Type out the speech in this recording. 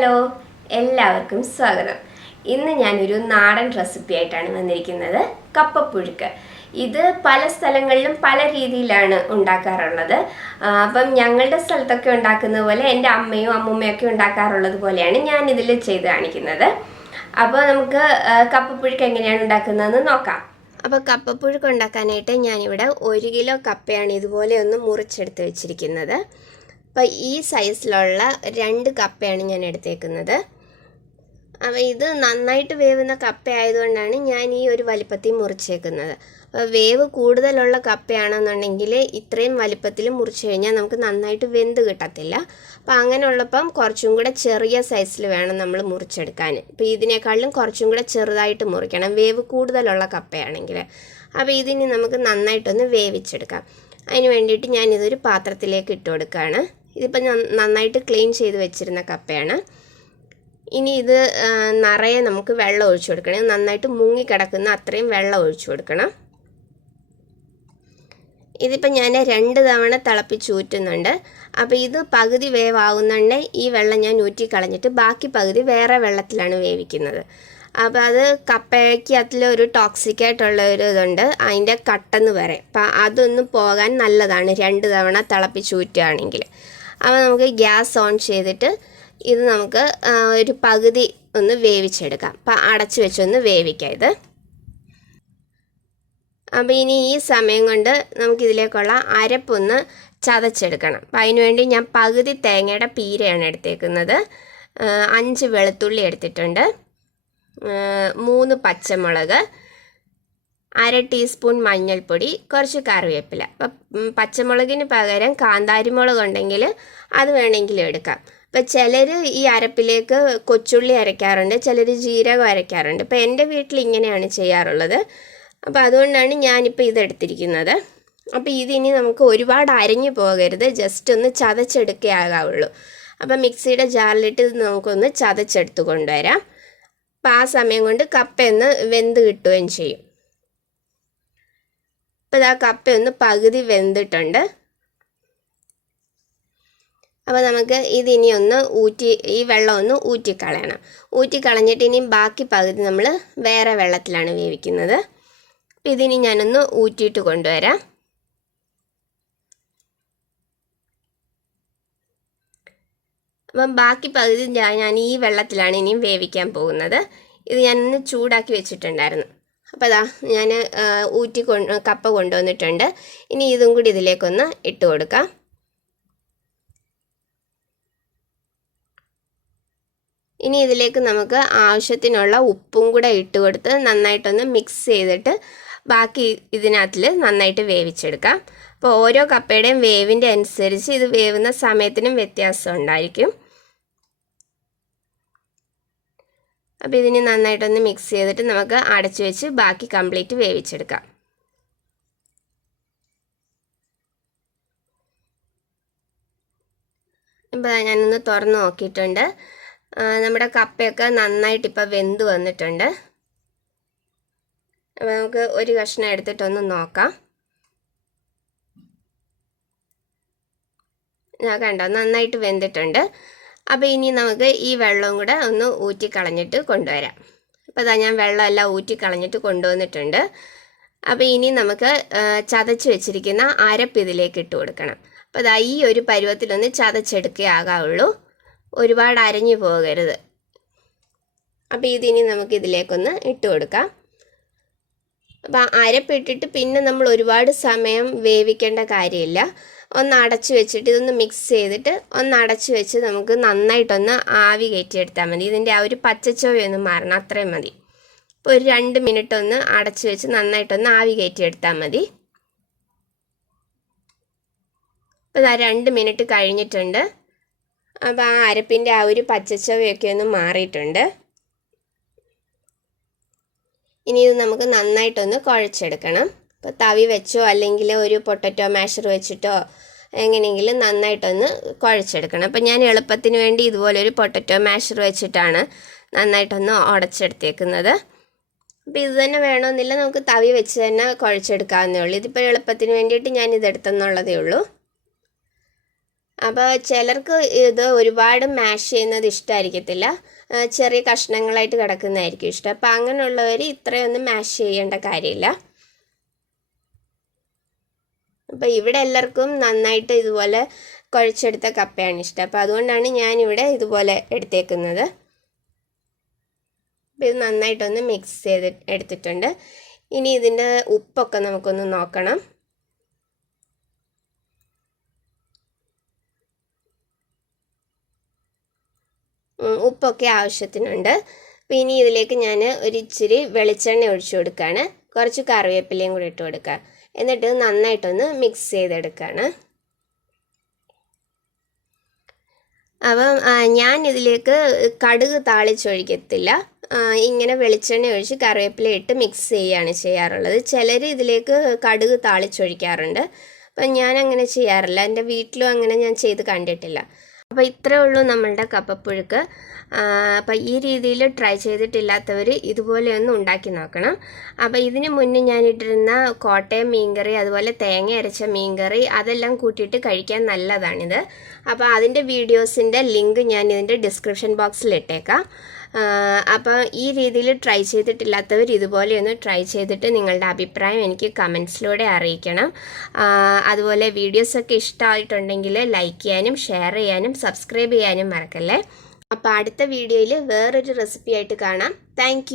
Hello, എല്ലാവർക്കും സ്വാഗതം. ഇന്ന് ഞാനൊരു നാടൻ റെസിപ്പി ആയിട്ടാണ് വന്നിരിക്കുന്നത്. കപ്പപ്പുഴുക്ക്. ഇത് പല സ്ഥലങ്ങളിലും പല രീതിയിലാണ് ഉണ്ടാക്കാറുള്ളത്. അപ്പം ഞങ്ങളുടെ സ്ഥലത്തൊക്കെ ഉണ്ടാക്കുന്ന പോലെ എൻ്റെ അമ്മയും അമ്മൂമ്മയൊക്കെ ഉണ്ടാക്കാറുള്ളത് പോലെയാണ് ഞാനിതിൽ ചെയ്ത് കാണിക്കുന്നത്. അപ്പോൾ നമുക്ക് കപ്പപ്പുഴുക്ക് എങ്ങനെയാണ് ഉണ്ടാക്കുന്നതെന്ന് നോക്കാം. അപ്പോൾ കപ്പപ്പുഴുക്ക് ഉണ്ടാക്കാനായിട്ട് ഞാനിവിടെ 1 കിലോ കപ്പയാണ് ഇതുപോലെ ഒന്ന് മുറിച്ചെടുത്ത് വെച്ചിരിക്കുന്നത്. അപ്പോൾ ഈ സൈസിലുള്ള 2 കപ്പയാണ് ഞാൻ എടുത്തേക്കുന്നത്. അപ്പോൾ ഇത് നന്നായിട്ട് വേവുന്ന കപ്പ ആയതുകൊണ്ടാണ് ഞാൻ ഈ ഒരു വലിപ്പത്തിൽ മുറിച്ചേക്കുന്നത്. അപ്പോൾ വേവ് കൂടുതലുള്ള കപ്പയാണെന്നുണ്ടെങ്കിൽ ഇത്രയും വലിപ്പത്തിൽ മുറിച്ച് കഴിഞ്ഞാൽ നമുക്ക് നന്നായിട്ട് വെന്ത് കിട്ടത്തില്ല. അപ്പോൾ അങ്ങനെയുള്ളപ്പം കുറച്ചും കൂടെ ചെറിയ സൈസിൽ വേണം നമ്മൾ മുറിച്ചെടുക്കാൻ. ഇപ്പോൾ ഇതിനേക്കാളും കുറച്ചും കൂടെ ചെറുതായിട്ട് മുറിക്കണം, വേവ് കൂടുതലുള്ള കപ്പയാണെങ്കിൽ. അപ്പോൾ ഇതിനി നമുക്ക് നന്നായിട്ടൊന്ന് വേവിച്ചെടുക്കാം. അതിന് വേണ്ടിയിട്ട് ഞാനിതൊരു പാത്രത്തിലേക്ക് ഇട്ട് കൊടുക്കുകയാണ്. ഇതിപ്പോൾ നന്നായിട്ട് ക്ലീൻ ചെയ്ത് വെച്ചിരുന്ന കപ്പയാണ്. ഇനി ഇത് നിറയെ നമുക്ക് വെള്ളം ഒഴിച്ചു കൊടുക്കണം. നന്നായിട്ട് മുങ്ങിക്കിടക്കുന്ന അത്രയും വെള്ളം ഒഴിച്ചു കൊടുക്കണം. ഇതിപ്പോൾ ഞാൻ 2 തവണ തിളപ്പിച്ച് ഊറ്റുന്നുണ്ട്. അപ്പോൾ ഇത് പകുതി വേവാകുന്നുണ്ടെ ഈ വെള്ളം ഞാൻ ഊറ്റി കളഞ്ഞിട്ട് ബാക്കി പകുതി വേറെ വെള്ളത്തിലാണ് വേവിക്കുന്നത്. അപ്പോൾ അത് കപ്പയ്ക്ക് അതിലൊരു ടോക്സിക്കായിട്ടുള്ള ഒരു ഇതുണ്ട്, അതിൻ്റെ കട്ടെന്ന് പറയും. അപ്പം അതൊന്നും പോകാൻ നല്ലതാണ് 2 തവണ തിളപ്പിച്ച് ഊറ്റുകയാണെങ്കിൽ. അപ്പോൾ നമുക്ക് ഗ്യാസ് ഓൺ ചെയ്തിട്ട് ഇത് നമുക്ക് ഒരു പകുതി ഒന്ന് വേവിച്ചെടുക്കാം. അപ്പം അടച്ചു വെച്ചൊന്ന് വേവിക്കാം ഇത്. അപ്പോൾ ഇനി ഈ സമയം കൊണ്ട് നമുക്കിതിലേക്കുള്ള അരപ്പൊന്ന് ചതച്ചെടുക്കണം. അപ്പം അതിനുവേണ്ടി ഞാൻ പകുതി തേങ്ങയുടെ പീരയാണ് എടുത്തേക്കുന്നത്. 5 വെളുത്തുള്ളി എടുത്തിട്ടുണ്ട്, 3 പച്ചമുളക്, 1/2 ടീസ്പൂൺ മഞ്ഞൾപ്പൊടി, കുറച്ച് കറിവേപ്പില. അപ്പം പച്ചമുളകിന് പകരം കാന്താരിമുളക് ഉണ്ടെങ്കിൽ അത് വേണമെങ്കിലും എടുക്കാം. അപ്പം ചിലർ ഈ അരപ്പിലേക്ക് കൊച്ചുള്ളി അരയ്ക്കാറുണ്ട്, ചിലർ ജീരകം അരയ്ക്കാറുണ്ട്. ഇപ്പം എൻ്റെ വീട്ടിൽ ഇങ്ങനെയാണ് ചെയ്യാറുള്ളത്. അപ്പോൾ അതുകൊണ്ടാണ് ഞാനിപ്പോൾ ഇതെടുത്തിരിക്കുന്നത്. അപ്പോൾ ഇതിനി നമുക്ക് ഒരുപാട് അരഞ്ഞു പോകരുത്, ജസ്റ്റ് ഒന്ന് ചതച്ചെടുക്കേ ആകാവുള്ളൂ. അപ്പം മിക്സിയുടെ ജാറിലിട്ട് ഇത് നമുക്കൊന്ന് ചതച്ചെടുത്ത് കൊണ്ടുവരാം. അപ്പം ആ സമയം കൊണ്ട് കപ്പയൊന്ന് വെന്ത് കിട്ടുകയും ചെയ്യും. അപ്പോൾ ആ കപ്പയൊന്ന് പകുതി വെന്തിട്ടുണ്ട്. അപ്പോൾ നമുക്ക് ഇതിനി ഒന്ന് ഈ വെള്ളം ഒന്ന് ഊറ്റിക്കളയണം. ഊറ്റിക്കളഞ്ഞിട്ട് ഇനി ബാക്കി പകുതി നമ്മൾ വേറെ വെള്ളത്തിലാണ് വേവിക്കുന്നത്. അപ്പോൾ ഇതിനി ഞാനൊന്ന് ഊറ്റിയിട്ട് കൊണ്ടുവരാം. അപ്പം ബാക്കി പകുതി ഞാൻ ഈ വെള്ളത്തിലാണ് ഇനിയും വേവിക്കാൻ പോകുന്നത്. ഇത് ഞാനൊന്ന് ചൂടാക്കി വെച്ചിട്ടുണ്ടായിരുന്നു. അപ്പോൾ അതാ ഞാൻ കപ്പ കൊണ്ടുവന്നിട്ടുണ്ട്. ഇനി ഇതും കൂടി ഇതിലേക്കൊന്ന് ഇട്ട് കൊടുക്കാം. ഇനി ഇതിലേക്ക് നമുക്ക് ആവശ്യത്തിനുള്ള ഉപ്പും കൂടെ ഇട്ട് കൊടുത്ത് നന്നായിട്ടൊന്ന് മിക്സ് ചെയ്തിട്ട് ബാക്കി ഇതിനകത്തിൽ നന്നായിട്ട് വേവിച്ചെടുക്കാം. അപ്പോൾ ഓരോ കപ്പയുടെയും വേവിൻ്റെ അനുസരിച്ച് ഇത് വേവുന്ന സമയത്തിനും വ്യത്യാസം ഉണ്ടായിരിക്കും. അപ്പോൾ ഇതിന് നന്നായിട്ടൊന്ന് മിക്സ് ചെയ്തിട്ട് നമുക്ക് അടച്ചു വെച്ച് ബാക്കി കംപ്ലീറ്റ് വേവിച്ചെടുക്കാം. ഇപ്പോൾ ഞാനൊന്ന് തുറന്ന് നോക്കിയിട്ടുണ്ട്. നമ്മുടെ കപ്പയൊക്കെ നന്നായിട്ട് ഇപ്പോൾ വെന്ത് വന്നിട്ടുണ്ട്. അപ്പോൾ നമുക്ക് ഒരു കഷ്ണം എടുത്തിട്ടൊന്ന് നോക്കാം. കണ്ടോ, നന്നായിട്ട് വെന്തിട്ടുണ്ട്. അപ്പോൾ ഇനി നമുക്ക് ഈ വെള്ളവും കൂടെ ഒന്ന് ഊറ്റിക്കളഞ്ഞിട്ട് കൊണ്ടുവരാം. അപ്പോൾ അതാ ഞാൻ വെള്ളമെല്ലാം ഊറ്റിക്കളഞ്ഞിട്ട് കൊണ്ടുവന്നിട്ടുണ്ട്. അപ്പോൾ ഇനി നമുക്ക് ചതച്ച് വെച്ചിരിക്കുന്ന അരപ്പ് ഇതിലേക്ക് ഇട്ട് കൊടുക്കണം. അപ്പോൾ അതാ ഈ ഒരു പരുവത്തിലൊന്ന് ചതച്ചെടുക്കേ ആകാവുള്ളൂ, ഒരുപാട് അരഞ്ഞു പോകരുത്. അപ്പോൾ ഇതിനി നമുക്ക് ഇതിലേക്കൊന്ന് ഇട്ട് കൊടുക്കാം. അപ്പോൾ അരപ്പിട്ടിട്ട് പിന്നെ നമ്മൾ ഒരുപാട് സമയം വേവിക്കേണ്ട കാര്യമില്ല. ഒന്ന് അടച്ചു വെച്ചിട്ട് ഇതൊന്ന് മിക്സ് ചെയ്തിട്ട് ഒന്ന് അടച്ചു വെച്ച് നമുക്ക് നന്നായിട്ടൊന്ന് ആവി കയറ്റിയെടുത്താൽ മതി. ഇതിൻ്റെ ആ ഒരു പച്ചച്ചുവയൊന്ന് മാറണം, അത്രയും മതി. ഇപ്പോൾ ഒരു 2 മിനിറ്റ് ഒന്ന് അടച്ചു വെച്ച് നന്നായിട്ടൊന്ന് ആവി കയറ്റിയെടുത്താൽ മതി. അപ്പോൾ 2 മിനിറ്റ് കഴിഞ്ഞിട്ടുണ്ട്. അപ്പോൾ ആ അരപ്പിൻ്റെ ആ ഒരു പച്ചച്ചുവയൊക്കെ ഒന്ന് മാറിയിട്ടുണ്ട്. ഇനി ഇത് നമുക്ക് നന്നായിട്ടൊന്ന് കുഴച്ചെടുക്കണം. ഇപ്പോൾ തവി വെച്ചോ അല്ലെങ്കിൽ ഒരു പൊട്ടറ്റോ മാഷർ വെച്ചിട്ടോ എങ്ങനെയെങ്കിലും നന്നായിട്ടൊന്ന് കുഴച്ചെടുക്കണം. അപ്പോൾ ഞാൻ എളുപ്പത്തിന് വേണ്ടി ഇതുപോലൊരു പൊട്ടറ്റോ മാഷർ വെച്ചിട്ടാണ് നന്നായിട്ടൊന്ന് ഉടച്ചെടുത്തേക്കുന്നത്. അപ്പോൾ ഇത് തന്നെ വേണമെന്നില്ല, നമുക്ക് തവി വെച്ച് തന്നെ കുഴച്ചെടുക്കാവുന്നേ ഉള്ളൂ. ഇതിപ്പോൾ എളുപ്പത്തിന് വേണ്ടിയിട്ട് ഞാൻ ഇതെടുത്തെന്നുള്ളതേ ഉള്ളൂ. അപ്പോൾ ചിലർക്ക് ഇത് ഒരുപാട് മാഷ് ചെയ്യുന്നത് ഇഷ്ടമായിരിക്കത്തില്ല, ചെറിയ കഷ്ണങ്ങളായിട്ട് കിടക്കുന്നതായിരിക്കും ഇഷ്ടം. അപ്പോൾ അങ്ങനെയുള്ളവർ ഇത്രയൊന്നും മാഷ് ചെയ്യേണ്ട കാര്യമില്ല. അപ്പോൾ ഇവിടെ എല്ലാവർക്കും നന്നായിട്ട് ഇതുപോലെ കുഴച്ചെടുത്ത കപ്പയാണ് ഇഷ്ടം. അപ്പോൾ അതുകൊണ്ടാണ് ഞാനിവിടെ ഇതുപോലെ എടുത്തേക്കുന്നത്. അപ്പോൾ ഇത് നന്നായിട്ടൊന്ന് മിക്സ് ചെയ്ത് എടുത്തിട്ടുണ്ട്. ഇനി ഇതിൻ്റെ ഉപ്പൊക്കെ നമുക്കൊന്ന് നോക്കണം. ഉപ്പൊക്കെ ആവശ്യത്തിനുണ്ട്. അപ്പോൾ ഇനി ഇതിലേക്ക് ഞാൻ ഒരു ഇച്ചിരി വെളിച്ചെണ്ണ ഒഴിച്ചു കൊടുക്കുകയാണ്. കുറച്ച് കറിവേപ്പിലയും കൂടി ഇട്ട് കൊടുക്കുക. എന്നിട്ട് നന്നായിട്ടൊന്ന് മിക്സ് ചെയ്തെടുക്കുകയാണ്. അപ്പം ഞാൻ ഇതിലേക്ക് കടുക് താളിച്ചൊഴിക്കത്തില്ല, ഇങ്ങനെ വെളിച്ചെണ്ണ ഒഴിച്ച് കറിവേപ്പില ഇട്ട് മിക്സ് ചെയ്യുകയാണ് ചെയ്യാറുള്ളത്. ചിലർ ഇതിലേക്ക് കടുക് താളിച്ചൊഴിക്കാറുണ്ട്. അപ്പം ഞാൻ അങ്ങനെ ചെയ്യാറില്ല, എൻ്റെ വീട്ടിലും അങ്ങനെ ഞാൻ ചെയ്ത് കണ്ടിട്ടില്ല. അപ്പോൾ ഇത്രയേ ഉള്ളൂ നമ്മളുടെ കപ്പപ്പുഴുക്ക്. അപ്പോൾ ഈ രീതിയിൽ ട്രൈ ചെയ്തിട്ടില്ലാത്തവർ ഇതുപോലെ ഒന്ന് ഉണ്ടാക്കി നോക്കണം. അപ്പോൾ ഇതിന് മുന്നേ ഞാനിട്ടിരുന്ന കോട്ടയം മീൻകറി, അതുപോലെ തേങ്ങ അരച്ച മീൻകറി, അതെല്ലാം കൂട്ടിയിട്ട് കഴിക്കാൻ നല്ലതാണിത്. അപ്പോൾ അതിൻ്റെ വീഡിയോസിൻ്റെ ലിങ്ക് ഞാൻ ഇതിൻ്റെ ഡിസ്ക്രിപ്ഷൻ ബോക്സിൽ ഇട്ടേക്കാം. അപ്പോൾ ഈ രീതിയിൽ ട്രൈ ചെയ്തിട്ടില്ലാത്തവർ ഇതുപോലെ ഒന്ന് ട്രൈ ചെയ്തിട്ട് നിങ്ങളുടെ അഭിപ്രായം എനിക്ക് കമൻസിലൂടെ അറിയിക്കണം. അതുപോലെ വീഡിയോസൊക്കെ ഇഷ്ടമായിട്ടുണ്ടെങ്കിൽ ലൈക്ക് ചെയ്യാനും ഷെയർ ചെയ്യാനും സബ്സ്ക്രൈബ് ചെയ്യാനും മറക്കല്ലേ. അപ്പോൾ അടുത്ത വീഡിയോയിൽ വേറൊരു റെസിപ്പി ആയിട്ട് കാണാം. താങ്ക്